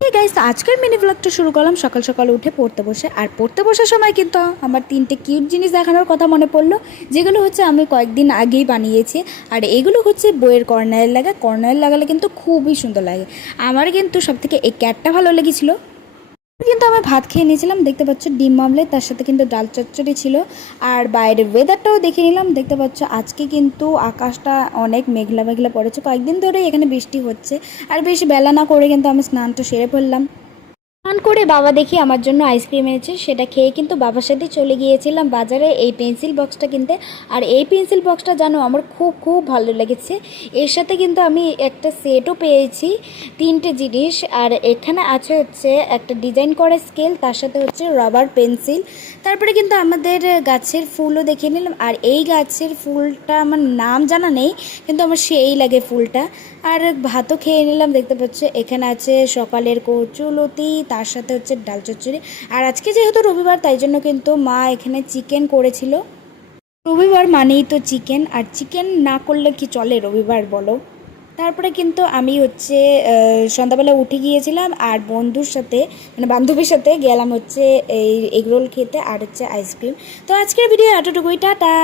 এই গাইস, আজকের মিনি ব্লগটা শুরু করলাম সকাল সকাল উঠে পড়তে বসে। আর পড়তে বসার সময় কিন্তু আমার তিনটে কিউট জিনিস দেখানোর কথা মনে পড়লো, যেগুলো হচ্ছে আমি কয়েকদিন আগেই বানিয়েছি। আর এগুলো হচ্ছে বইয়ের কর্নারে লাগালে কিন্তু খুবই সুন্দর লাগে। আমার কিন্তু সবথেকে এই ক্যাটটা ভালো লেগেছিলো। কিন্তু আমি ভাত খেয়ে নিয়েছিলাম, দেখতে পাচ্ছ ডিম মামলে, তার সাথে কিন্তু ডাল চচ্চড়ি ছিল। আর বাইরের ওয়েদারটাও দেখে নিলাম, দেখতে পাচ্ছ আজকে কিন্তু আকাশটা অনেক মেঘলা মেঘলা পড়েছে, কয়েকদিন ধরেই এখানে বৃষ্টি হচ্ছে। আর বেশি বেলা না করে কিন্তু আমি স্নানটা সেরে ফেললাম। স্নান করে বাবা দেখি আমার জন্য আইসক্রিম এনেছে, সেটা খেয়ে কিন্তু বাবার সাথে চলে গিয়েছিলাম বাজারে এই পেন্সিল বক্সটা কিনতে। আর এই পেন্সিল বক্সটা জানো আমার খুব খুব ভালো লেগেছে। এর সাথে কিন্তু আমি একটা সেটও পেয়েছি, তিনটে জিনিস। আর এখানে আছে হচ্ছে একটা ডিজাইন করা স্কেল, তার সাথে হচ্ছে রাবার পেন্সিল। তারপরে কিন্তু আমাদের গাছের ফুলও দেখে নিলাম। আর এই গাছের ফুলটা আমার নাম জানা নেই, কিন্তু আমার সেই লাগে ফুলটা। আর ভাতও খেয়ে নিলাম, দেখতে পাচ্ছ এখানে আছে সকালের কচুলতি, তার সাথে হচ্ছে ডাল চচ্চড়ি। আর আজকে যেহেতু রবিবার, তাই জন্য কিন্তু মা এখানে চিকেন করেছিল। রবিবার মানেই তো চিকেন, আর চিকেন না করলে কি চলে রবিবার বলো। তারপরে কিন্তু আমি হচ্ছে সন্ধ্যাবেলা উঠে গিয়েছিলাম আর বন্ধুর সাথে মানে বান্ধবীর সাথে গেলাম হচ্ছে এই এগরোল খেতে আর হচ্ছে আইসক্রিম। তো আজকের ভিডিও এতটুকুই, টাটা।